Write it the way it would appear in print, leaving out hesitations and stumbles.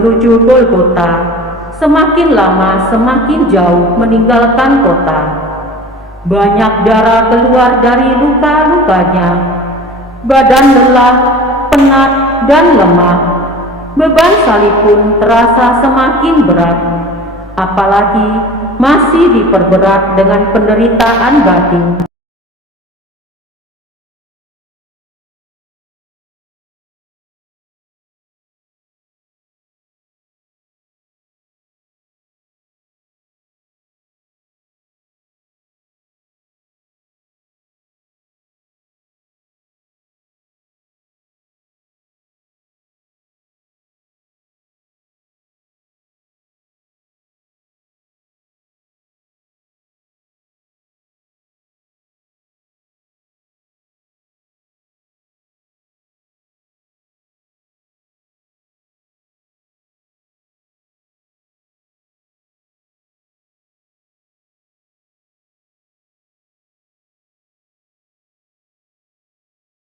menuju Golgota, semakin lama semakin jauh meninggalkan kota. Banyak darah keluar dari luka-lukanya, badan lelah, penat, dan lemah. Beban salib pun terasa semakin berat, apalagi masih diperberat dengan penderitaan batin.